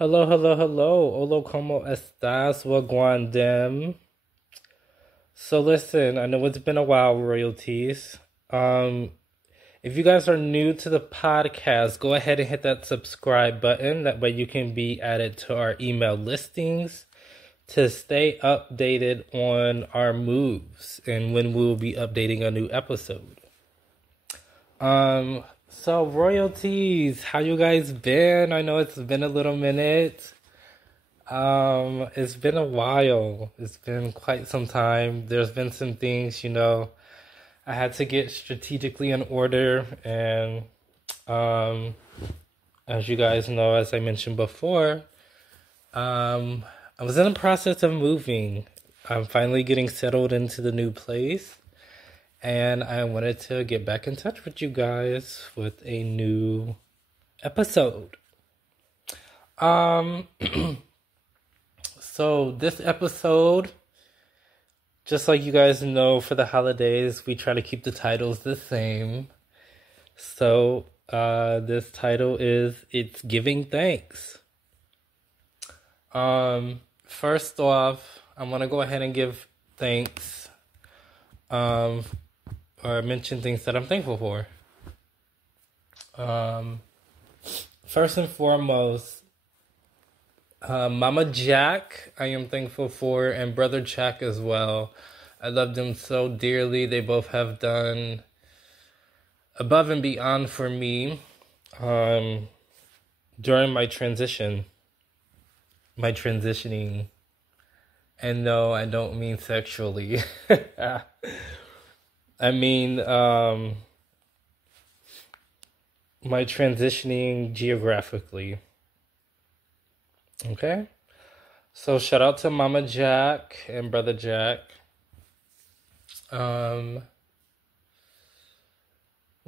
Hello, hello, hello. Hola, ¿cómo estás? Wagwandem. So listen, I know it's been a while, royalties. Um, if you guys are new to the podcast, go ahead and hit that subscribe button. That way you can be added to our email listings to stay updated on our moves and when we'll be updating a new episode. So royalties, how you guys been? I know it's been a little minute. It's been a while. It's been quite some time. There's been some things, I had to get strategically in order. And um, as you guys know, as I mentioned before, I was in the process of moving. I'm finally getting settled into the new place. And I wanted to get back in touch with you guys with a new episode. Um, so this episode, just like you guys know, for the holidays, we try to keep the titles the same. So, this title is It's Giving Thanks. First off, I want to go ahead and give thanks, or mention things that I'm thankful for. First and foremost, Mama Jack, I am thankful for, and Brother Jack as well. I love them so dearly. They both have done above and beyond for me during my transitioning. And no, I don't mean sexually. I mean my transitioning geographically. Okay? So shout out to Mama Jack and Brother Jack. What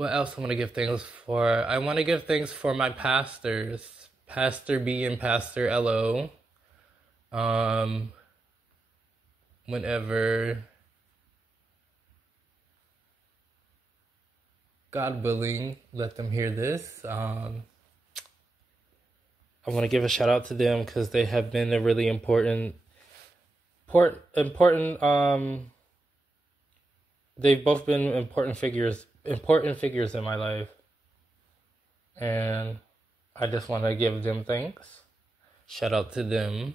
else I want to give thanks for? I want to give thanks for my pastors, Pastor B and Pastor LO. Whenever, God willing, let them hear this. I want to give a shout out to them because they have been a really important. They've both been important figures in my life, and I just want to give them thanks. Shout out to them.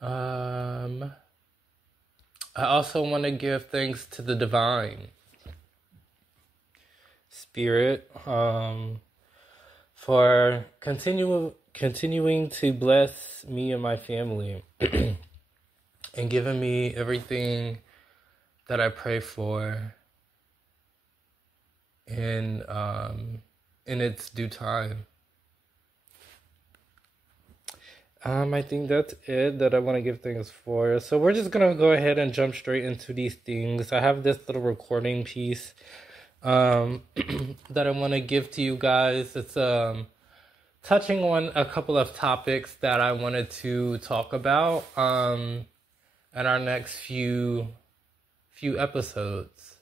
I also want to give thanks to the divine spirit, for continuing to bless me and my family and giving me everything that I pray for in its due time. I think that's it that I want to give things for. So we're just gonna go ahead and jump straight into these things. I have this little recording piece that I want to give to you guys. It's touching on a couple of topics that I wanted to talk about at our next few episodes.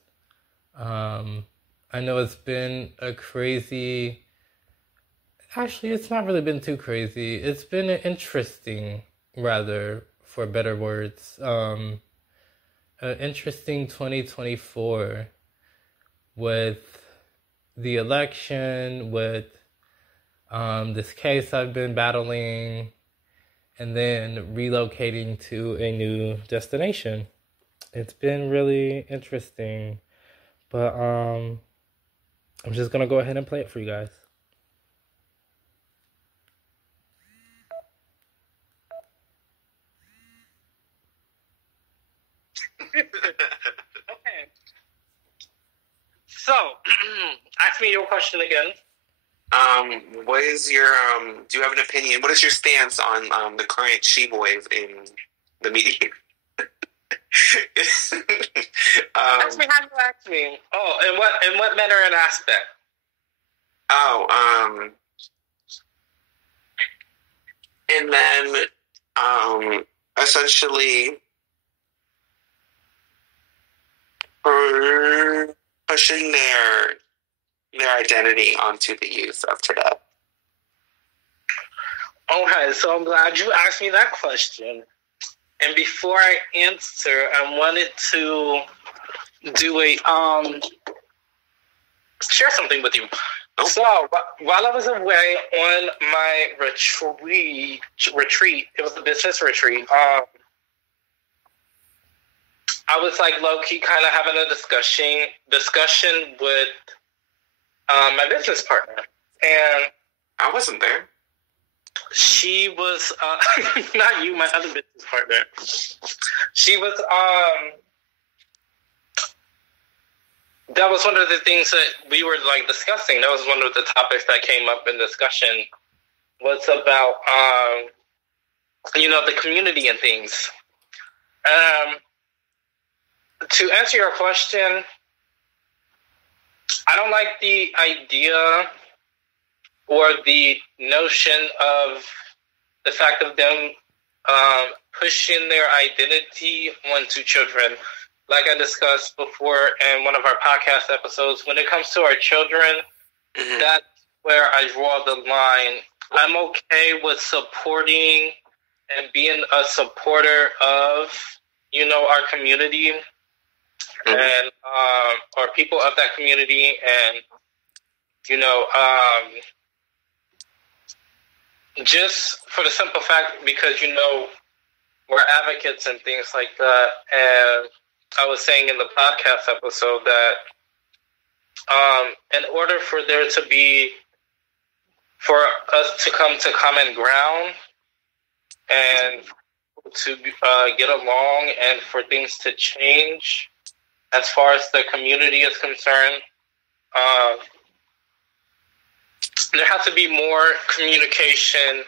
I know it's been a crazy... Actually, it's not really been too crazy. It's been interesting, rather, for better words. An interesting 2024 with the election, with this case I've been battling, and then relocating to a new destination. It's been really interesting, but I'm just gonna go ahead and play it for you guys. Okay. So, ask me your question again. What is your, do you have an opinion? What is your stance on the current She Boys in the media? Ask me how you ask me. Oh, in what manner and aspect? And then, essentially, for pushing their identity onto the youth of today. Okay, so I'm glad you asked me that question. And before I answer, I wanted to do share something with you. Oh. So while I was away on my retreat, it was a business retreat. I was like low key kind of having a discussion with my business partner, and I wasn't there. She was not you, my other business partner. She was that was one of the things that we were like discussing. That was one of the topics that came up in discussion, was about the community and things. To answer your question, I don't like the idea or the notion of the fact of them pushing their identity onto children. Like I discussed before in one of our podcast episodes, when it comes to our children, that's where I draw the line. I'm okay with supporting and being a supporter of, our community and or people of that community, and just for the simple fact, because we're advocates and things like that. And I was saying in the podcast episode that in order for us to come to common ground and to get along and for things to change as far as the community is concerned, there has to be more communication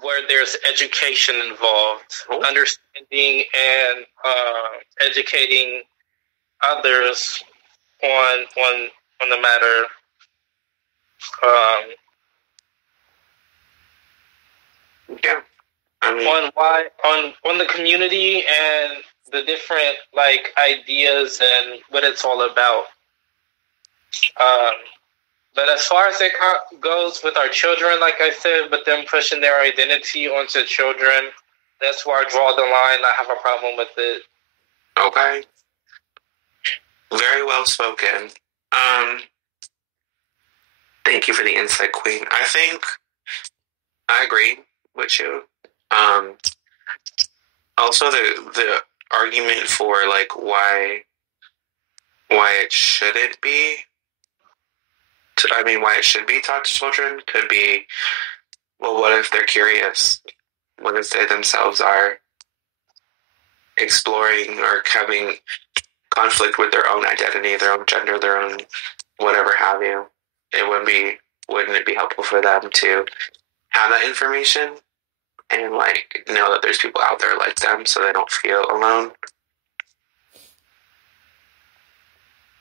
where there's education involved, understanding and educating others on the matter. On the community and the different ideas and what it's all about. But as far as it goes with our children, like I said, with them pushing their identity onto children, that's where I draw the line. I have a problem with it. Okay. Very well spoken. Thank you for the insight, Queen. I think I agree with you. Also, the argument for why it shouldn't be. Why it should be taught to children could be, well, what if they're curious? What if they themselves are exploring or having conflict with their own identity, their own gender, their own whatever have you? Wouldn't it be helpful for them to have that information and know that there's people out there like them so they don't feel alone?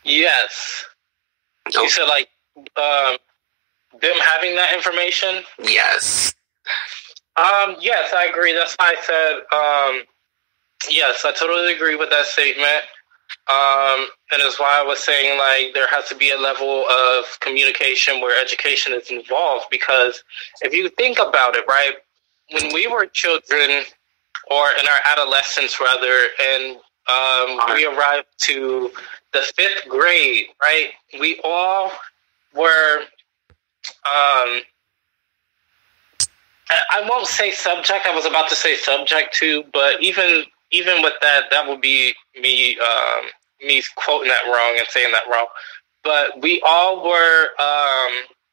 Yes. Nope. You said them having that information? Yes. Yes, I agree. That's why I said, yes, I totally agree with that statement. And that's why I was saying, there has to be a level of communication where education is involved. Because if you think about it, right, when we were children, or in our adolescence, rather, and we arrived to the 5th grade, right, we all were, I won't say subject. I was about to say subject to, but even with that would be me quoting that wrong and saying that wrong. But we all were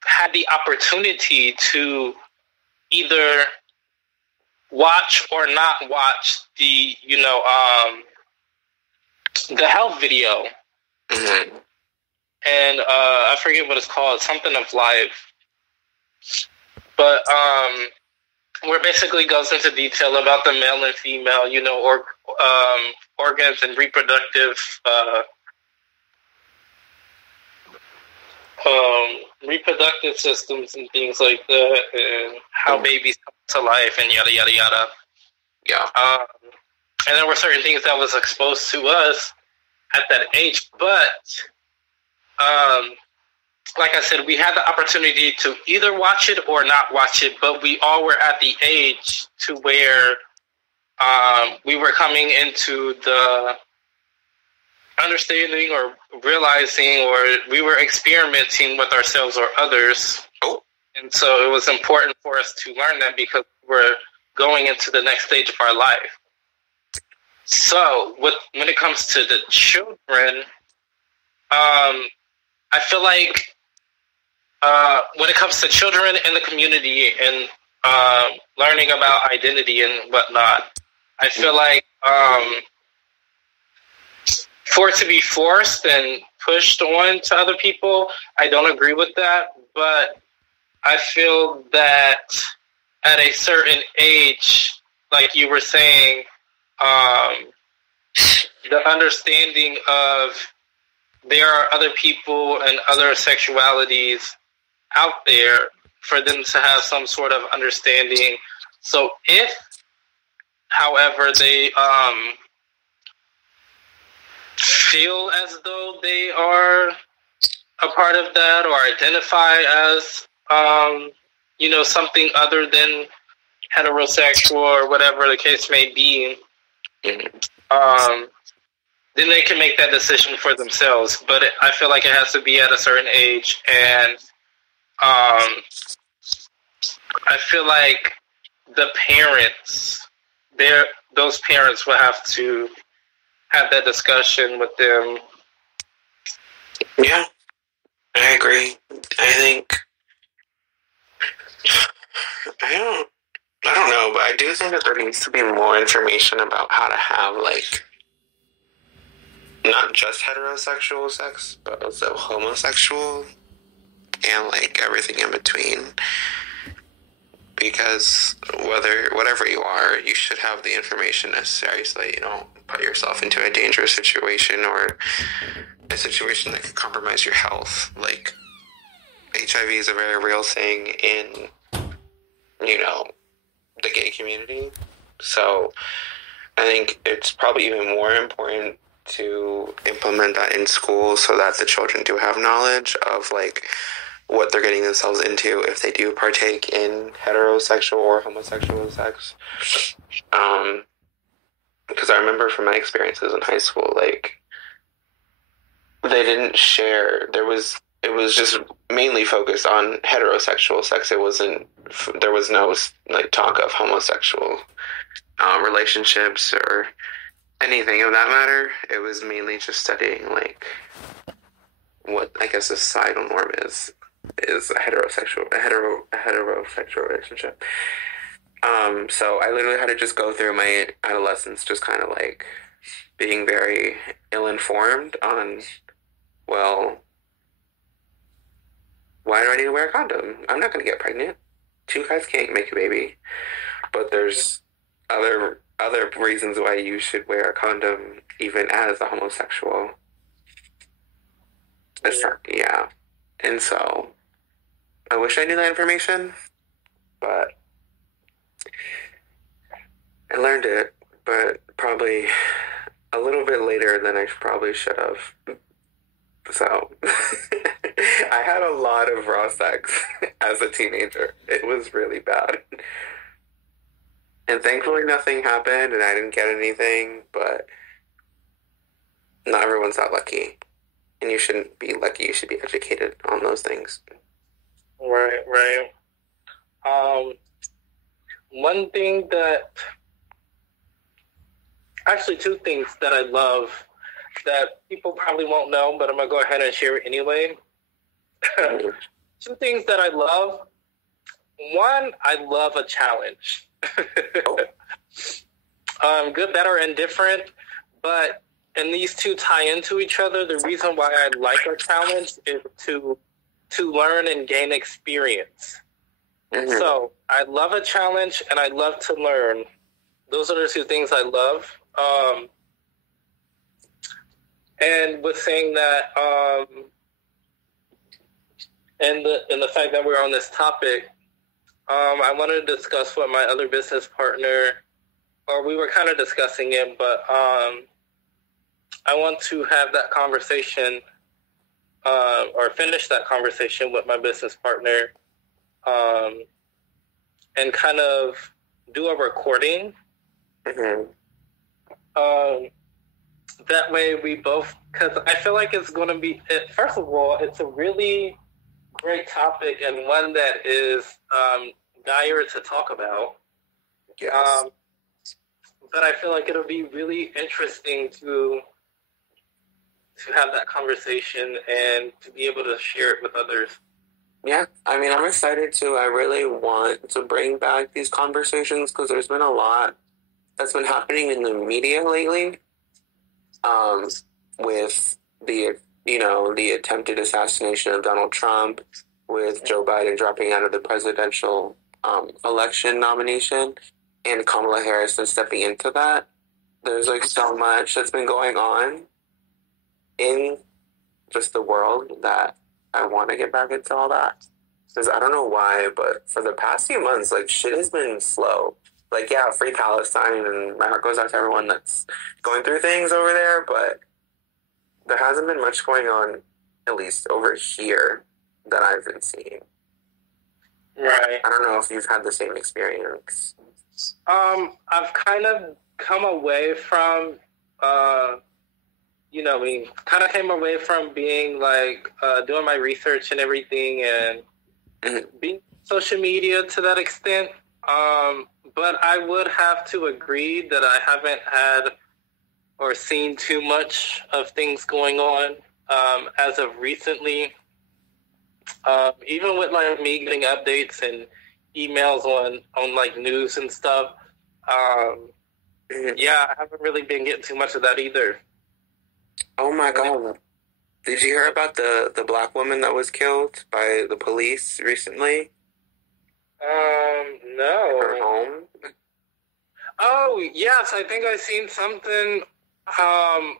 had the opportunity to either watch or not watch the health video. Mm-hmm. And I forget what it's called, something of life. But where it basically goes into detail about the male and female, organs and reproductive systems and things like that, and how babies come to life and yada yada yada. Yeah. And there were certain things that was exposed to us at that age, but like I said, we had the opportunity to either watch it or not watch it, but we all were at the age to where we were coming into the understanding or realizing, or we were experimenting with ourselves or others. Oh. And so it was important for us to learn that because we're going into the next stage of our life. So when it comes to the children, I feel like when it comes to children in the community and learning about identity and whatnot, I feel like for it to be forced and pushed on to other people, I don't agree with that. But I feel that at a certain age, like you were saying, the understanding of there are other people and other sexualities out there for them to have some sort of understanding. So if, however, they feel as though they are a part of that or identify as, something other than heterosexual or whatever the case may be, then they can make that decision for themselves. But I feel like it has to be at a certain age, and I feel like the parents, those parents will have to have that discussion with them. Yeah, I agree. I think I don't know, but I do think that there needs to be more information about how to have, like, not just heterosexual sex, but also homosexual and, like, everything in between. Because whatever you are, you should have the information necessary so that you don't put yourself into a dangerous situation or a situation that could compromise your health. Like, HIV is a very real thing in, the gay community. So I think it's probably even more important to implement that in school so that the children do have knowledge of, like, what they're getting themselves into if they do partake in heterosexual or homosexual sex. Because I remember from my experiences in high school, like, they didn't share. It was just mainly focused on heterosexual sex. There was no, like, talk of homosexual relationships or anything of that matter. It was mainly just studying, like, what I guess the societal norm is a heterosexual relationship. So I literally had to just go through my adolescence just kind of, like, being very ill-informed on, well, why do I need to wear a condom? I'm not going to get pregnant. 2 guys can't make a baby. But there's other reasons why you should wear a condom even as a homosexual. Yeah. And so I wish I knew that information, but I learned it, but probably a little bit later than I probably should have. So I had a lot of raw sex as a teenager. It was really bad. And thankfully nothing happened and I didn't get anything, but not everyone's that lucky. And you shouldn't be lucky, you should be educated on those things. Right. One thing actually 2 things that I love that people probably won't know, but I'm going to go ahead and share it anyway. 2 things that I love. One, I love a challenge. Good, bad, or indifferent, but and these 2 tie into each other. The reason why I like a challenge is to learn and gain experience. Mm-hmm. So I love a challenge and I love to learn. Those are the 2 things I love. And with saying that, and the fact that we're on this topic, I wanted to discuss what my other business partner, or we were kind of discussing it, but I want to have that conversation or finish that conversation with my business partner, and kind of do a recording. Mm-hmm. That way we both, because I feel like it's going to be, first of all, it's a really great topic and one that is dire to talk about. Yes. But I feel like it'll be really interesting to have that conversation and to be able to share it with others. Yeah, I mean, I'm excited too. I really want to bring back these conversations because there's been a lot that's been happening in the media lately, with the attempted assassination of Donald Trump, with Joe Biden dropping out of the presidential election nomination, and Kamala Harris then stepping into that. There's like so much that's been going on in just the world that I want to get back into all that. Because I don't know why, but for the past few months, like, shit has been slow. Like, yeah, free Palestine, and my heart goes out to everyone that's going through things over there, but there hasn't been much going on, at least over here, that I've been seeing. Right. I don't know if you've had the same experience. I've kind of come away from, we kind of came away from being like doing my research and everything and being social media to that extent. But I would have to agree that I haven't had or seen too much of things going on as of recently. Even with like me getting updates and emails on like news and stuff. Yeah, I haven't really been getting too much of that either. Oh my God. Did you hear about the black woman that was killed by the police recently? No. Her home? Oh, yes, I think I seen something. I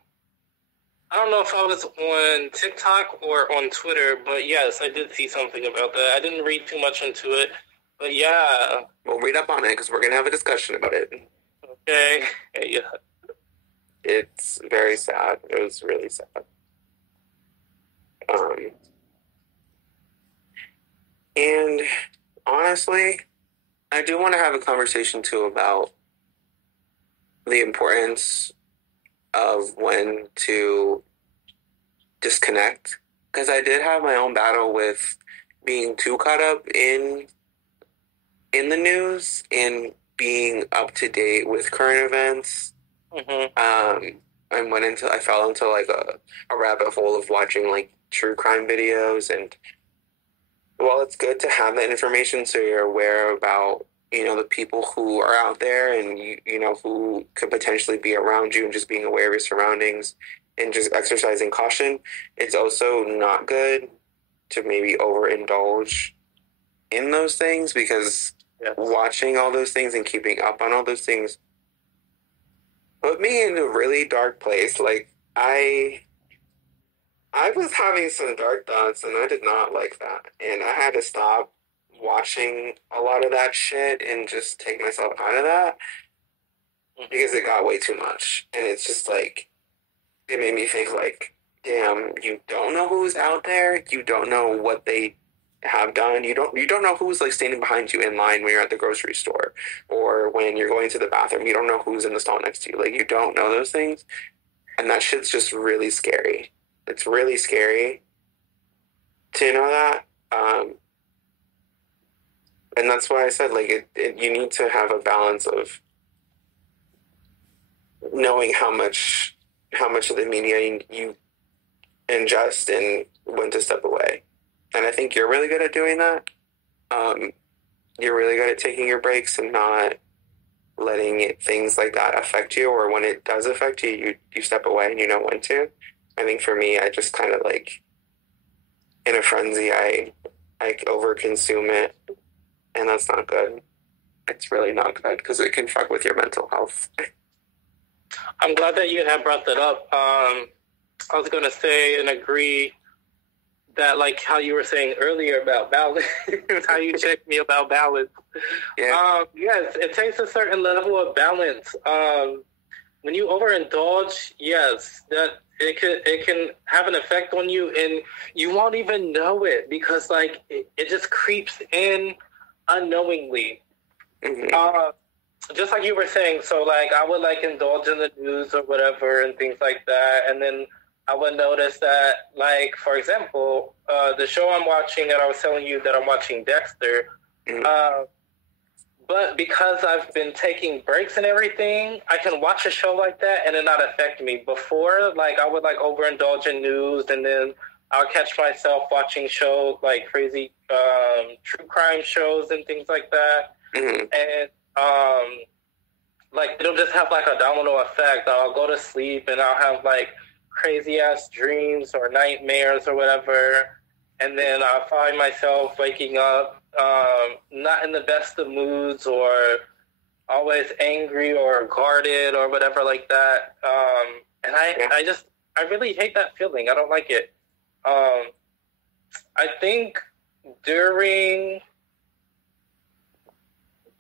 don't know if I was on TikTok or on Twitter, but yes, I did see something about that. I didn't read too much into it, but yeah. We'll read up on it because we're going to have a discussion about it. Okay. Yeah. It's very sad. It was really sad. And honestly, I do want to have a conversation too about the importance of when to disconnect. Because I did have my own battle with being too caught up in the news and being up to date with current events. Mm-hmm. I fell into like a rabbit hole of watching like true crime videos, and while it's good to have that information so you're aware about, the people who are out there and who could potentially be around you, and just being aware of your surroundings and just exercising caution, it's also not good to maybe overindulge in those things, because watching all those things and keeping up on all those things put me in a really dark place. Like, I was having some dark thoughts, and I did not like that. And I had to stop watching a lot of that shit and just take myself out of that because it got way too much. And it's just like, it made me think like, damn, you don't know who's out there. You don't know what they have done. You don't know who's like standing behind you in line when you're at the grocery store or when you're going to the bathroom. You don't know who's in the stall next to you. Like, you don't know those things. And that shit's just really scary. It's really scary to know that. And that's why I said, like, you need to have a balance of knowing how much of the media you ingest and when to step away. And I think you're really good at doing that. You're really good at taking your breaks and not letting things like that affect you, or when it does affect you, you step away and you know when to. I think for me, I just kind of like, in a frenzy, I overconsume it, and that's not good. It's really not good because it can fuck with your mental health. I'm glad that you had brought that up. I was going to say and agree that, like how you were saying earlier about balance, how you checked me about balance. Yeah. Yes, it takes a certain level of balance. When you overindulge, yes, that it can have an effect on you, and you won't even know it because like it just creeps in unknowingly. Just like you were saying, so like I would like indulge in the news or whatever and things like that, and then I would notice that, like, for example, the show I'm watching, and I was telling you that I'm watching Dexter, but because I've been taking breaks and everything, I can watch a show like that and it not affect me. Before, like, I would like overindulge in news, and then I'll catch myself watching shows like crazy true crime shows and things like that, and like it'll just have like a domino effect. I'll go to sleep and I'll have like crazy ass dreams or nightmares or whatever, and then I'll find myself waking up not in the best of moods or always angry or guarded or whatever like that. And I really hate that feeling. I don't like it. I think during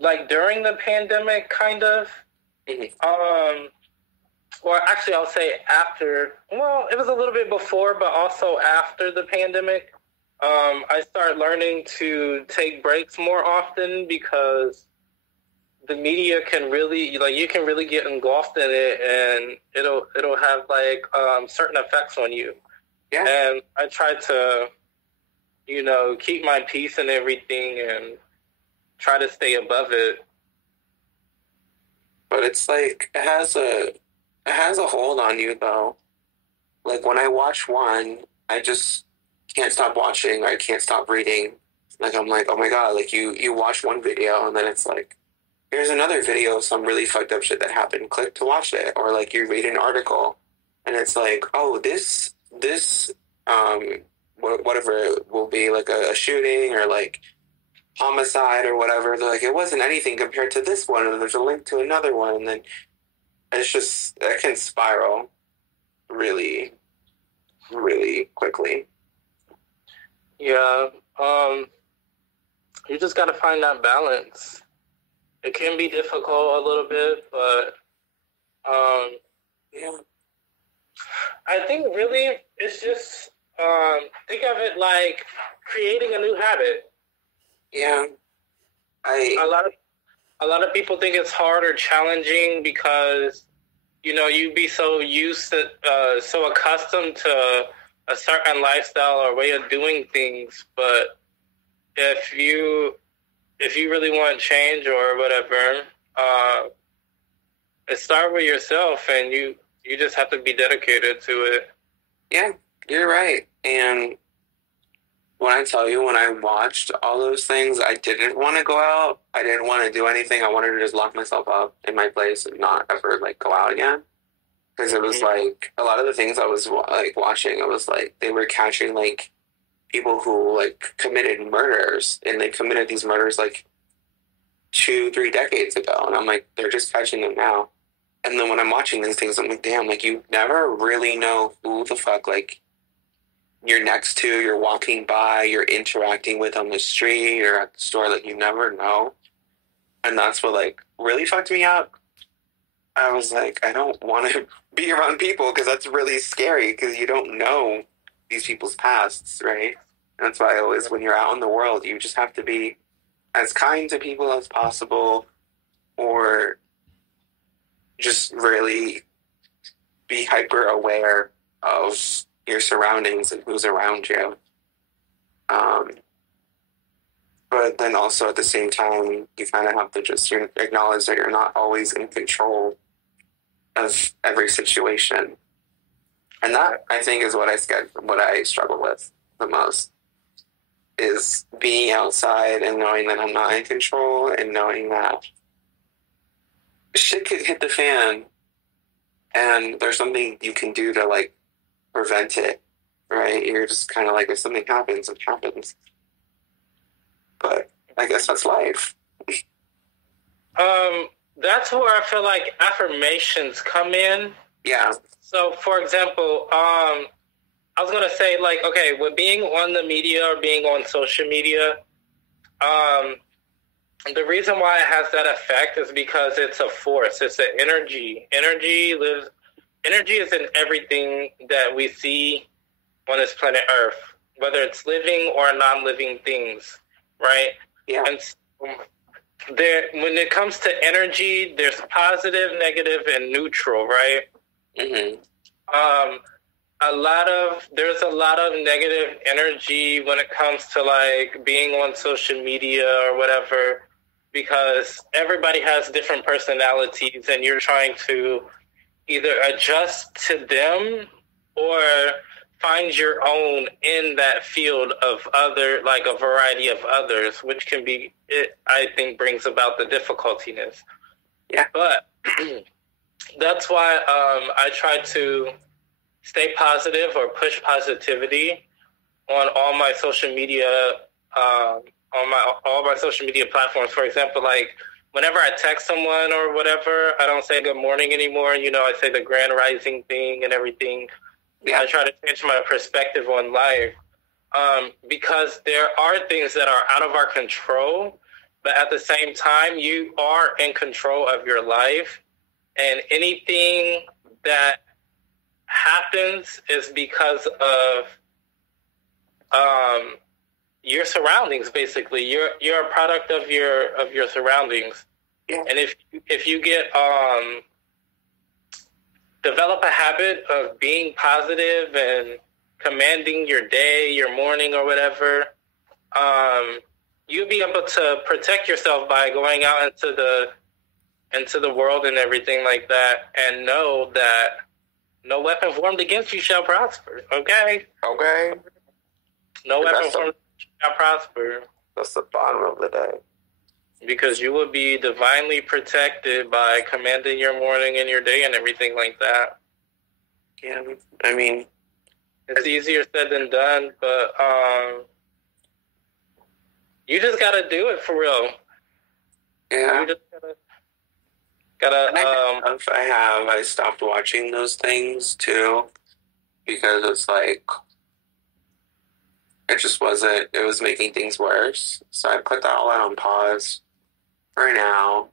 the pandemic, kind of, or actually I'll say after, well, it was a little bit before, but also after the pandemic, I started learning to take breaks more often because the media can really, like, you can really get engulfed in it, and it'll have like certain effects on you. Yeah. And I try to, keep my peace and everything and try to stay above it. But it's like it has a hold on you though. Like when I watch one, I just can't stop watching, or I can't stop reading. Like I'm like, oh my god, like you watch one video and then it's like, here's another video of some really fucked up shit that happened. Click to watch it. Or like you read an article and it's like, oh, this whatever it will be, like a shooting or like homicide or whatever. They're like, it wasn't anything compared to this one, and there's a link to another one, and then it's just, that can spiral really, really quickly. Yeah, you just got to find that balance. It can be difficult a little bit, but yeah. I think really it's just think of it like creating a new habit. Yeah, a lot of people think it's hard or challenging because you'd be so used to so accustomed to a certain lifestyle or way of doing things, but if you really want change or whatever, it start with yourself, and you just have to be dedicated to it. Yeah, you're right. And when I tell you, when I watched all those things, I didn't want to go out. I didn't want to do anything. I wanted to just lock myself up in my place and not ever like go out again. Because it was like a lot of the things I was like watching, it was like they were catching like people who like committed murders, and they committed these murders like 2-3 decades ago, and I'm like, they're just catching them now. And then when I'm watching these things, I'm like, damn, like you never really know who the fuck like you're next to, you're walking by, you're interacting with on the street or at the store. Like you never know, and that's what like really fucked me up. I was like, I don't want to be around people because that's really scary because you don't know these people's pasts, right? And that's why I always, when you're out in the world, you just have to be as kind to people as possible, or just really be hyper aware of your surroundings and who's around you. But then also at the same time, you kind of have to just acknowledge that you're not always in control of every situation. And that, I think, is what I struggle with the most, is being outside and knowing that I'm not in control, and knowing that shit could hit the fan and there's something you can do to like prevent it, right? You're just kind of like, if something happens, it happens. But I guess that's life. That's where I feel like affirmations come in. Yeah. So, for example, I was going to say, like, okay, with being on the media or being on social media, the reason why it has that effect is because it's a force. It's an energy. Energy lives energy is in everything that we see on this planet Earth, whether it's living or non-living things, right? Yeah. And so when it comes to energy, there's positive, negative, and neutral, right? Mm-hmm. There's a lot of negative energy when it comes to like being on social media or whatever, because everybody has different personalities and you're trying to either adjust to them or find your own in that field of like a variety of others, which can be, I think, brings about the difficultiness. Yeah. But that's why I try to stay positive or push positivity on all my social media, all my social media platforms. For example, like whenever I text someone or whatever, I don't say good morning anymore. I say the grand rising thing and everything. Yeah. I try to change my perspective on life because there are things that are out of our control, but at the same time, you are in control of your life, and anything that happens is because of your surroundings. Basically, you're a product of your surroundings. Yeah. And if you get develop a habit of being positive and commanding your day, your morning, or whatever, you'll be able to protect yourself by going out into the world and everything like that, and know that no weapon formed against you shall prosper. Okay. Okay. No weapon formed shall prosper. That's the bottom of the day. Because you will be divinely protected by commanding your morning and your day and everything like that. Yeah, I mean, it's easier said than done, but you just gotta do it for real. Yeah. You just gotta. I stopped watching those things too, because it's like it just wasn't. It was making things worse, so I put that all on pause for now.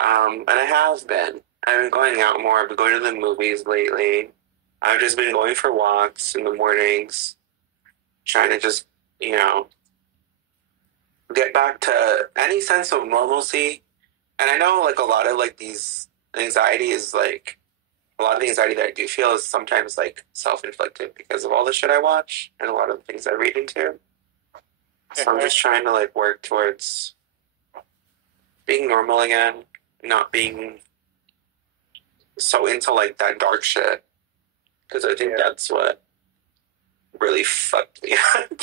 And I have been. I've been going out more. I've been going to the movies lately. I've just been going for walks in the mornings, trying to just, get back to any sense of normalcy. And I know, like, a lot of, like, these anxiety is, like, a lot of the anxiety that I do feel is sometimes, like, self-inflicted because of all the shit I watch and a lot of the things I read into. So I'm just trying to, like, work towards being normal again, not being so into, like, that dark shit. Because I think that's what really fucked me up.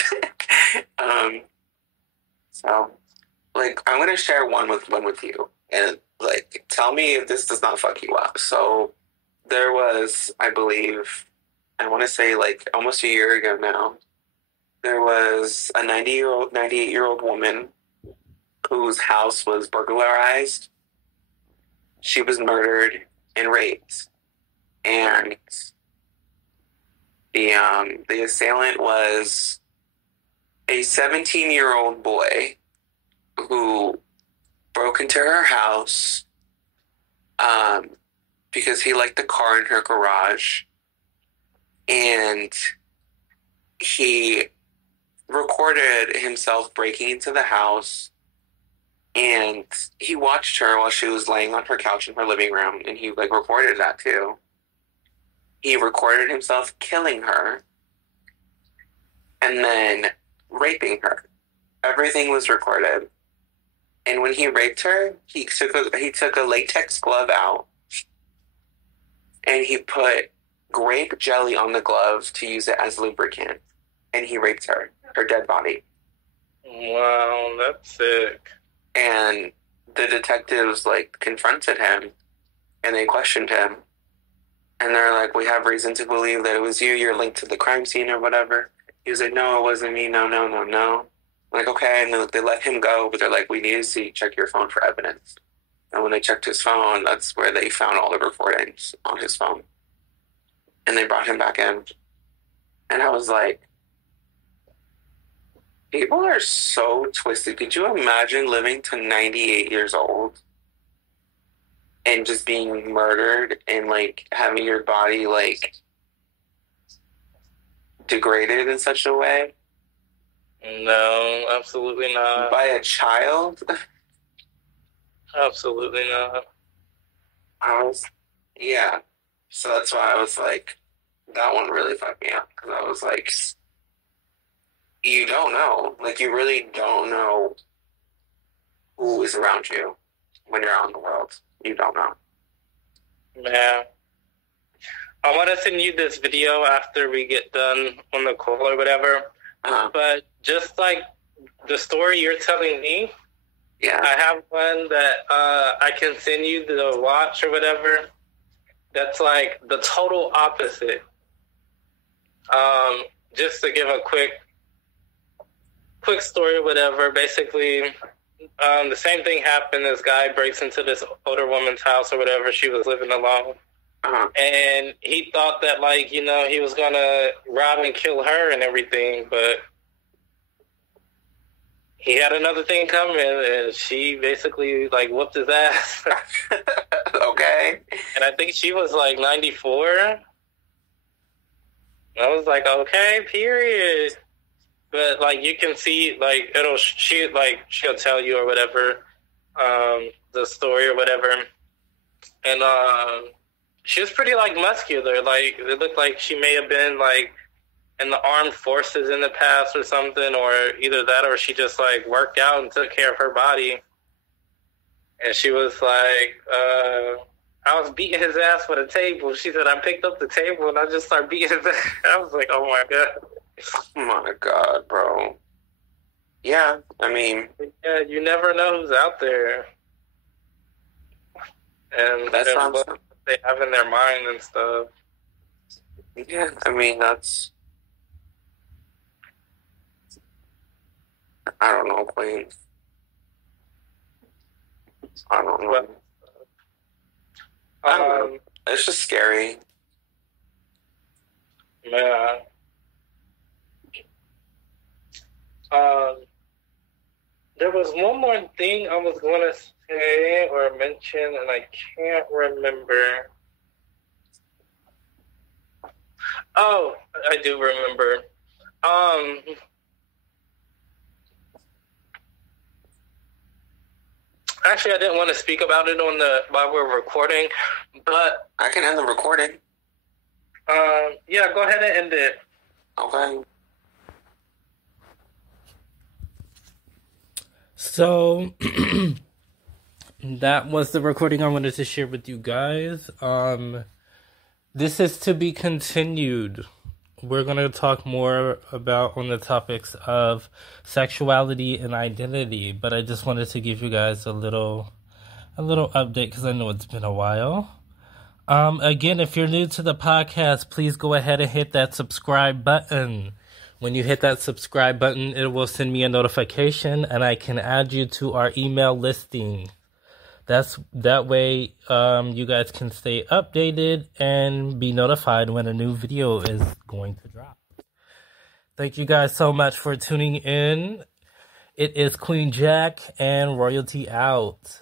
So, like, I'm going to share one with you. And, like, tell me if this does not fuck you up. So, there was, I believe, I want to say, like, almost a year ago now, there was a 98-year-old woman whose house was burglarized. She was murdered and raped. And the assailant was a 17-year-old boy who broke into her house because he liked the car in her garage, and he recorded himself breaking into the house, and he watched her while she was laying on her couch in her living room, and he, like, recorded that too. He recorded himself killing her and then raping her. Everything was recorded. And when he raped her, he took a latex glove out and he put grape jelly on the glove to use it as lubricant. And he raped her dead body. Wow, that's sick. And the detectives, like, confronted him and they questioned him. And they're like, we have reason to believe that it was you. You're linked to the crime scene or whatever. He was like, no, it wasn't me. No. I'm like, okay. And they let him go, but they're like, we need to check your phone for evidence. And when they checked his phone, that's where they found all the recordings on his phone. And they brought him back in. And I was like, people are so twisted. Could you imagine living to 98 years old and just being murdered and like having your body like degraded in such a way No, absolutely not. by a child. Absolutely not. Yeah. So that's why I was like, that one really fucked me up because I was like, you don't know, like you really don't know who is around you when you're out in the world. You don't know. Yeah. I want to send you this video after we get done on the call or whatever. But just like the story you're telling me, yeah, I have one that I can send you to watch or whatever. That's like the total opposite. Just to give a quick story or whatever. Basically, the same thing happened. This guy breaks into this older woman's house or whatever. She was living alone. And he thought that, like, you know, he was going to rob and kill her and everything, but he had another thing coming, and she basically, like, whooped his ass. Okay. And I think she was, like, 94. I was like, okay, period. But, like, you can see, like, she'll tell you or whatever, the story or whatever. And, she was pretty, like, muscular. Like, it looked like she may have been, like, in the armed forces in the past or something, or either that or she just, like, worked out and took care of her body. And she was like, I was beating his ass with a table. She said, I picked up the table and I just started beating his ass. I was like, oh, my God. Oh, my God, bro. Yeah, I mean... Yeah, you never know who's out there. And that's what they have in their mind and stuff. Yeah, I mean, that's... I don't know, Queen. I don't know. I don't know. It's just scary. Yeah. There was one more thing I was going to say or mention, and I can't remember. Oh, I do remember. Actually, I didn't want to speak about it while we're recording, but I can end the recording. Yeah, go ahead and end it. Okay. So that was the recording I wanted to share with you guys. This is to be continued. We're going to talk more about on the topics of sexuality and identity, but I just wanted to give you guys a little update because I know it's been a while. Again, if you're new to the podcast, please go ahead and hit that subscribe button. When you hit that subscribe button, it will send me a notification and I can add you to our email listing. That way, you guys can stay updated and be notified when a new video is going to drop. Thank you guys so much for tuning in. It is Queen Jack and Royalty out.